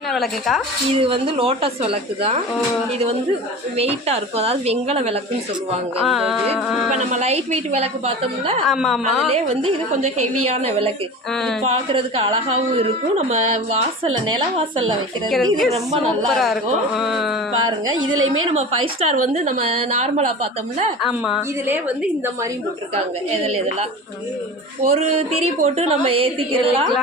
என்ன விளக்குக்கா? இது வந்து லோட்டஸ் விளக்கு தான். இது வந்து வெயிட்டா இருக்கும், அதாவது வெங்கல விளக்குன்னு சொல்லுவாங்க. இப்ப நம்ம லைட் வெயிட் விளக்கு பார்த்தோம்ல, அதுலயே வந்து இது கொஞ்சம் ஹெவியான விளக்கு. இது பாக்குறதுக்கு அழகாவும் இருக்கும். நம்ம வாசல்ல நில வாசல்ல வைக்கிறது இது ரொம்ப நல்லா இருக்கும். பாருங்க, இதுலயுமே நம்ம 5 ஸ்டார் வந்து நம்ம நார்மலா பார்த்தோம்ல, இதுலயே வந்து இந்த மாதிரி போட்டிருக்காங்க. இதெல்லாம் ஒரு திரி போட்டு நம்ம ஏத்திக்கலாம்.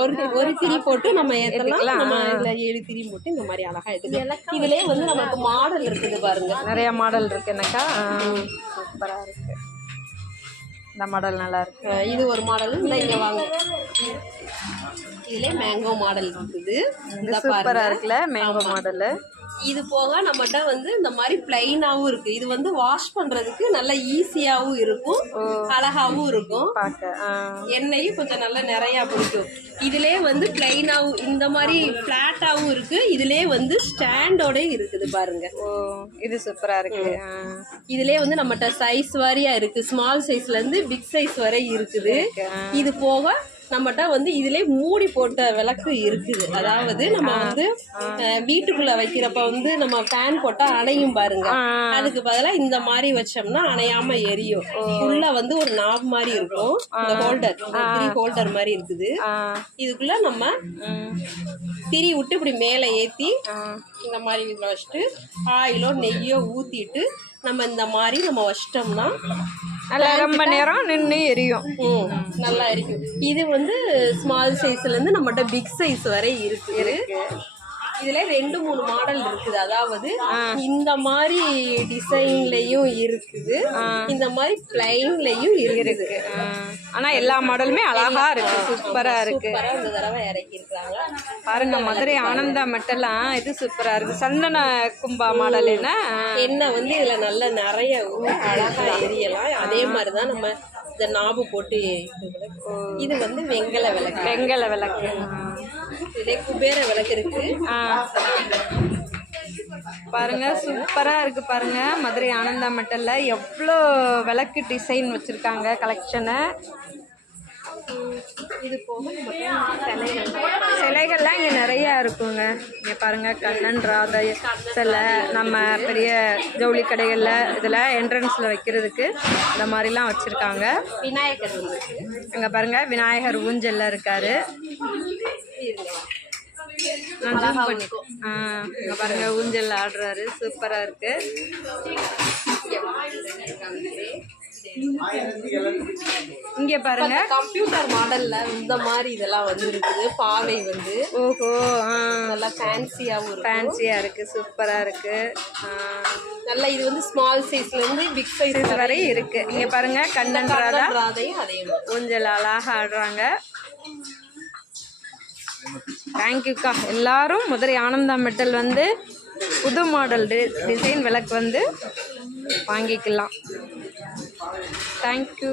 ஒரு திரி போட்டு நம்ம ஏத்தலாம். நம்ம இதுல 7 திரி போட்டு இந்த மாதிரி அழகா எடுத்துக்கலாம். இதுலயே வந்து நமக்கு மாடல் இருக்குது பாருங்க, நிறைய மாடல் இருக்கு. எனக்கா சூப்பரா இருக்கு. இந்த மாடல் நல்லா இருக்கு. இது ஒரு மாடல். இந்த இங்க வாங்க, இதுலயே மேங்கோ மாடல் இருக்குது. சூப்பரா இருக்குல்ல மேங்கோ மாடல். இது போக நம்மகிட்ட வந்து இந்த மாதிரி பிளைனாவும் இருக்கு. இது வந்து வாஷ் பண்றதுக்கு நல்ல ஈஸியாவும் இருக்கும், அழகாவும் இருக்கும். எண்ணெயும் கொஞ்சம் நல்லா நிறைய பிடிக்கும். இதுலயே வந்து பிளைனாவும் இந்த மாதிரி பிளாட்டாவும் இருக்கு. இதுலயே வந்து ஸ்டாண்டோட இருக்குது பாருங்க. இது சூப்பரா இருக்கு. இதுலயே வந்து நம்மகிட்ட சைஸ் வாரியா இருக்கு. ஸ்மால் சைஸ்ல இருந்து பிக் சைஸ் வரை இருக்குது. இது போக நம்மகிட்ட வந்து இதுலயே மூடி போட்ட விளக்கு இருக்குது. அதாவது நம்ம வந்து வீட்டுக்குள்ள வைக்கிறப்ப வந்து நம்ம ஃபேன் போட்டா அணையும் பாருங்க, அதுக்கு பதிலா இந்த மாதிரி வச்சோம்னா அணையாம எரியும். உள்ள வந்து ஒரு நாப் மாதிரி இருக்கும், இந்த ஹோல்டர், திரி ஹோல்டர் மாதிரி இருக்குது. இதுக்குள்ள நம்ம திரி விட்டு இப்படி மேல ஏத்தி இந்த மாதிரி இதுல வச்சுட்டு ஆயிலோ நெய்யோ ஊத்திட்டு நம்ம இந்த மாதிரி நம்ம வச்சிட்டோம்னா நல்லா ரொம்ப நேரம் நின்று எரியும். நல்லா இருக்கும். இது வந்து ஸ்மால் சைஸ்ல இருந்து நம்மகிட்ட பிக் சைஸ் வரை இருக்கு. இதுல 2-3 மாடல் இருக்குது. அதாவது இந்த மாதிரி டிசைன்லயும் இருக்குது, இந்த மாதிரி பிளைன்லயும் இருக்கு. ஆனா எல்லா மாடலுமே அழகா இருக்கு, சூப்பரா இருக்கு. இந்த தடவை இறக்கி இருக்காங்க பாருங்க. மதுரை ஆனந்தா மெட்டலாம் இது சூப்பரா இருக்கு. சந்தன கும்பா மாடல் என்ன வந்து இதுல நல்ல நிறைய அழகா எரியலாம். அதே மாதிரிதான் நம்ம இந்த நாபு போட்டு. இது வந்து வெங்கல விளக்கு. வெங்கல விளக்கு. இதே குபேர விளக்கு இருக்கு பாருங்க, சூப்பரா இருக்கு. பாருங்க, மதுரை ஆனந்தா மெட்டல்ல எவ்வளோ விளக்கு டிசைன் வச்சிருக்காங்க, கலெக்ஷனை. இது போக சிலைகள்லாம் இங்கே நிறையா இருக்குங்க. இங்கே பாருங்கள், கண்ணன் ராதை சிலை. நம்ம பெரிய ஜவுளி கடைகளில் இதில் என்ட்ரன்ஸில் வைக்கிறதுக்கு இந்த மாதிரிலாம் வச்சுருக்காங்க. விநாயகர் இங்கே பாருங்கள், விநாயகர் ஊஞ்சலில் இருக்கார். நான் பண்ணிக்கோ. இங்கே பாருங்கள், ஊஞ்சலில் ஆடுறாரு, சூப்பராக இருக்குது. இங்க பாருங்க, கம்ப்யூட்டர் மாடல்ல இந்த மாதிரி இதெல்லாம் வந்து இருக்குது. பாவை வந்து நல்லா ஃபேன்சியா இருக்கு, சூப்பரா இருக்கு. நல்லா இது வந்து ஸ்மால் சைஸ்ல இருந்து பிக் சைஸ் வரை இருக்கு. இங்க பாருங்க, கண்ணன் ராதையும் அதே ஊஞ்சல் அழகா ஆடுறாங்க. தேங்க்யூக்கா. எல்லாரும் மதுரை ஆனந்தா மெட்டல் வந்து புது மாடல் டிசைன் விளக்கு வந்து வாங்கிக்கலாம். தேங்க்யூ.